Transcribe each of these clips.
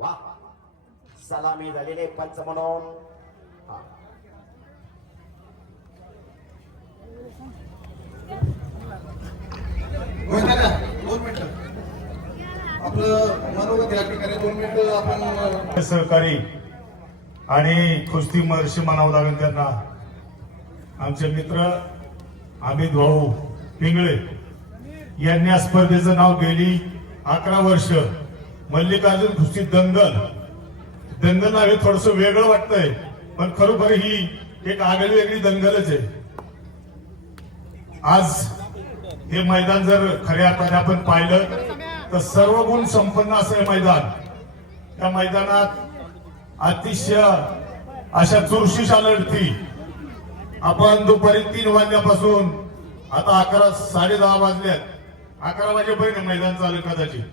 वा. सलामी झालेले पंच म्हणून. होय का दोन मिनिटं. आपलं मनोगत या ठिकाणी दोन मिनिटं आपण सहकारी आणि कुस्ती महर्षी म्हणावं लागेल त्यांना. आमचे मित्र अमित भाऊ पिंगळे. यांनी या स्पर्धेचं नाव गेली अकरा वर्ष. मल्लिकार्जुन कुस्ती दंगल. दंगल नाव हे थोडस वेगळं वाटतंय पण खरोखर ही एक आगळी वेगळी दंगलच आहे. आज हे मैदान जर खऱ्या अर्थाने आपण पाहिलं तर सर्व गुण संपन्न असं हे मैदान. त्या मैदानात अतिशय अशा चुरशीच्या लढती आपण दुपारी तीन वाजल्यापासून आता अकरा साडे दहा वाजल्यात अकरा वाजेपर्यंत मैदान चालू आहे कदाचित.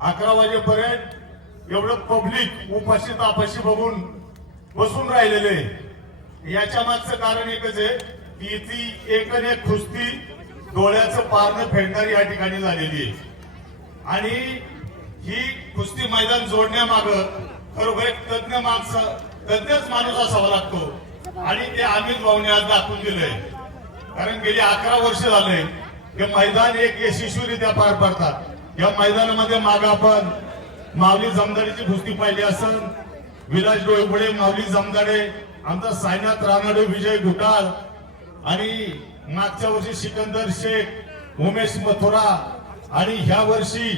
अकरा वाजेपर्यंत एवढं पब्लिक उपाशी तापाशी बघून बसून राहिलेले आहे. याच्या मागचं कारण एकच आहे की ती एक आणि एक कुस्ती डोळ्याचं पारणं फेडणारी या ठिकाणी झालेली आहे. आणि ही कुस्ती मैदान जोडण्यामाग खरोखर एक तज्ञ माणसं तज्ञच माणूस असावा लागतो. आणि ते अमित भाऊने आज दाखवून दिलंय. कारण गेली अकरा वर्ष झाले हे मैदान एक यशस्वीरित्या पार पडतात. या मैदानामध्ये माग आपण माऊली जमदाडीची कुस्ती पाहिली असन. विलास डोळपुडे माऊली जमदाडे आमचा सायनाथ रानडे विजय घुटाळ आणि मागच्या वर्षी सिकंदर शेख उमेश मथुरा आणि ह्या वर्षी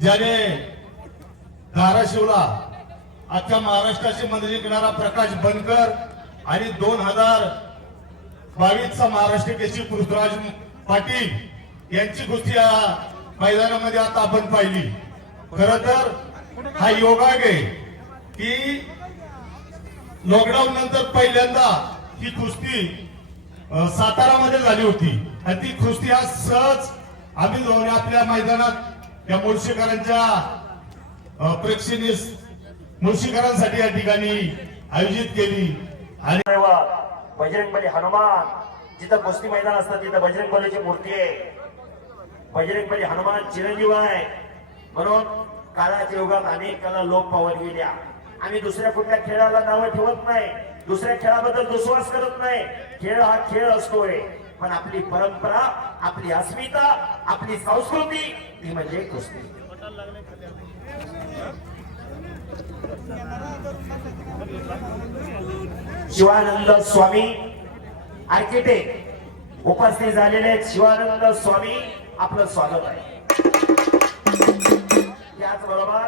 ज्याने धाराशिवला आजच्या महाराष्ट्राची मंदिर जिंकणारा प्रकाश बनकर आणि दोन हजार बावीसचा महाराष्ट्र केशी पृथ्वीराज पाटील यांची कुस्ती या मैदानामध्ये आता आपण पाहिली. खर तर हा योगाग आहे की लॉकडाऊन नंतर पहिल्यांदा ही कुस्ती सातारामध्ये झाली होती. आणि ती कुस्ती आज सहज आम्ही जाऊन आपल्या मैदानात या मुळशीकरांच्या प्रेक्षणी प्रेक्षणीय मुळशीकरांसाठी या ठिकाणी आयोजित केली. आणि बजरंगबली हनुमान जिथं कुस्ती मैदान असतात तिथं बजरंगबलीची मूर्ती आहे. बजरंगबली हनुमान चिरंजीव आहे. म्हणून काळाच्या युगात अनेक कला लोप पावत गेल्या. आम्ही दुसऱ्या कुठल्या खेळाला नावं ठेवत नाही. दुसऱ्या खेळाबद्दल दुस्वास करत नाही. खेळ हा खेळ असतोय. पण आपली परंपरा आपली अस्मिता आपली संस्कृती ही म्हणजे कुस्ती. शिवानंद स्वामी आर्किटेक्ट उपस्थित झालेले आहेत शिवानंद स्वामी आपलं स्वागत आहे. त्याचबरोबर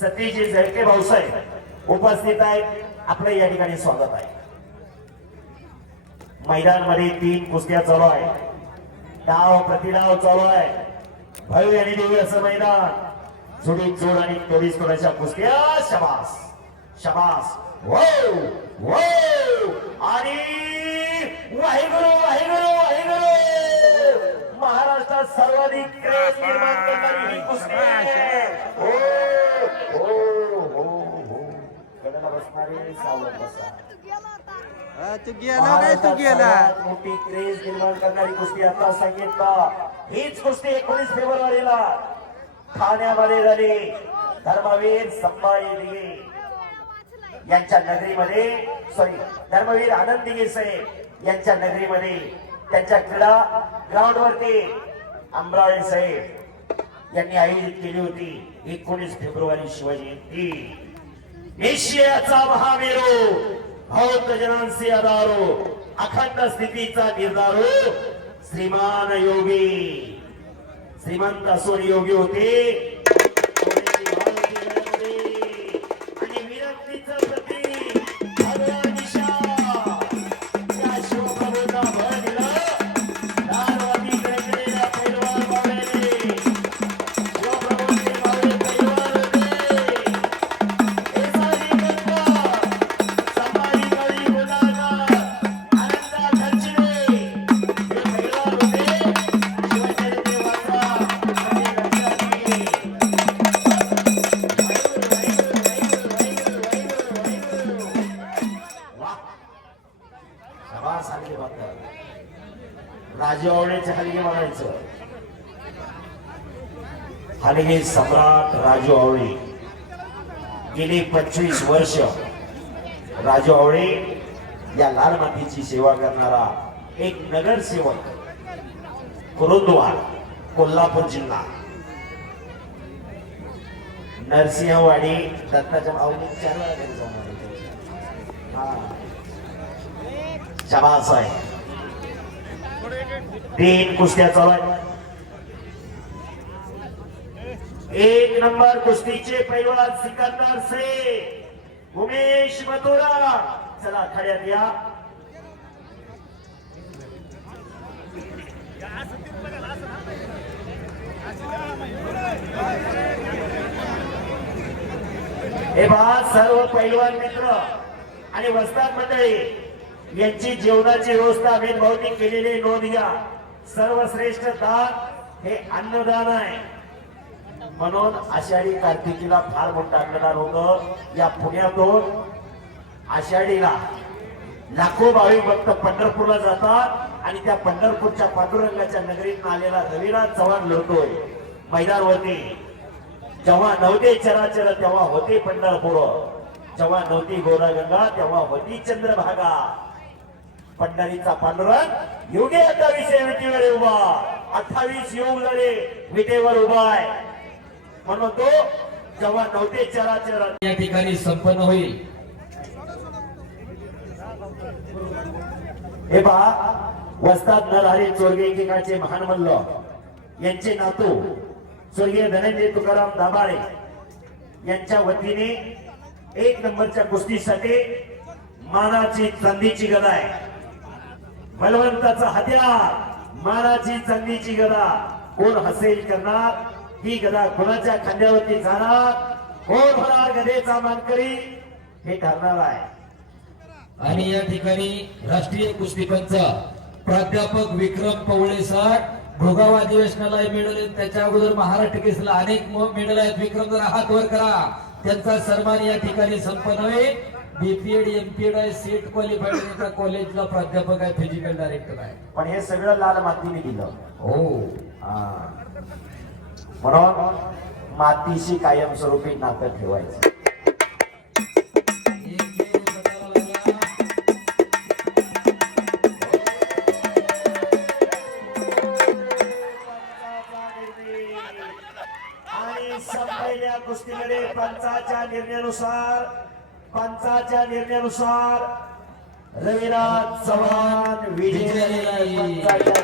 सतीजी झळके भाऊसाहेब उपस्थित आहेत आपलं या ठिकाणी स्वागत आहे. मैदानमध्ये तीन कुस्त्या चालू आहे डाव प्रतिडाव चालू आहे. भव्य आणि देवी असं मैदान. जोडीत जोड आणि तोडीस तोडाच्या कुस्त्या? शबास. शबास. वो वो. आणि वाहेगुरु वाहेगुरु वाहेगुरु. महाराष्ट्रात सर्वाधिक क्रेज निर्माण करणारी ही कुस्ती आहे. हो हो हो हो. गडाला बसणारे सावध बसा. तू गेला काय तू गेला? मोठी क्रेज निर्माण करणारी कुस्ती आता सांगितलं हीच कुस्ती एकोणीस फेब्रुवारीला ठाण्यामध्ये झाली. धर्मवीर संभाजी यांच्या नगरीमध्ये सॉरी धर्मवीर आनंद दिघे साहेब यांच्या नगरीमध्ये त्यांच्या क्रीडा ग्राउंड वरती अमराळे साहेब यांनी आयोजित केली होती एकोणीस फेब्रुवारी शिवजयंती एशियाचा महामेरू भौत जनांचे आधारो अखंड स्थितीचा निर्धारो श्रीमान योगी. श्रीमंत असून योगी होते. बघायचं खाली घे आणि हे सम्राट राजू आवळे. गेली पंचवीस वर्ष. राजू आवळे या लाल मातीची सेवा करणारा एक नगरसेवक. कुरुंदवाड कोल्हापूर जिल्हा. नरसिंहवाडी दत्ताच्या भाऊने चार वेळा जाऊन तीन कुस्त्या चालू आहेत. एक नंबर कुस्तीचे पैलवान सिकंदर से उमेश मथुरा. चला खड्यात या. हे बा सर्व पैलवान मित्र आणि वस्ताद मंडळी यांची जेवणाची व्यवस्था भेदभावनी केलेली नोंद घ्या. सर्वश्रेष्ठ दान हे अन्नदान आहे. म्हणून आषाढी कार्तिकीला फार मोठं अन्नदान होतं. या पुण्यातून आषाढीला लाखो भाविक भक्त पंढरपूरला जातात आणि त्या पंढरपूरच्या पांडुरंगाच्या नगरीत आलेला रविराज चव्हाण लढतोय. मैदानवरती. जेव्हा नव्हते चराचर तेव्हा होते पंढरपूर. जेव्हा नव्हती गंगा तेव्हा होती चंद्रभागा. पंढरीचा पांडुरंग योगे अठ्ठावीस विटीवर उभा. अठ्ठावीस योग लढे विटेवर उभा आहे. म्हणून तो जेव्हा नव्हते चराचर या ठिकाणी संपन्न होईल. हे पहा वस्तात नरहरी चोरगे एकेकाचे महान मल्ल. यांचे नातू स्वर्गीय धनंजय तुकाराम दाभाडे. यांच्या वतीने एक नंबरच्या कुस्तीसाठी मानाची चांदीची गदा आहे. बलवंताचा हत्यार. मानाची चांदीची गदा. कोण हसेल करणार? ही गदा कोणाच्या खांद्यावरती जाणार? कोण होणार गदेचा मानकरी? हे ठरणार आहे. आणि या ठिकाणी राष्ट्रीय कुस्ती पंच प्राध्यापक विक्रम पवळे साठ भोगाव अधिवेशनाला मिळवले त्याच्या अगोदर महाराष्ट्र केसला अनेक मेडल आहेत. विक्रम जरा हात वर करा. त्यांचा सन्मान या ठिकाणी संपन्न होईल. बीपीएड एमपीएड आहे सेट क्वालिफाईड एका कॉलेजला प्राध्यापक आहे फिजिकल डायरेक्टर आहे पण हे सगळं लाल मातीने दिलं हो हा. म्हणून मातीशी कायमस्वरूपी नातं ठेवायचं. आणि संपलेल्या कुस्तीमध्ये पंचाच्या निर्णयानुसार पंचाच्या निर्णयानुसार रविराज चव्हाण विजय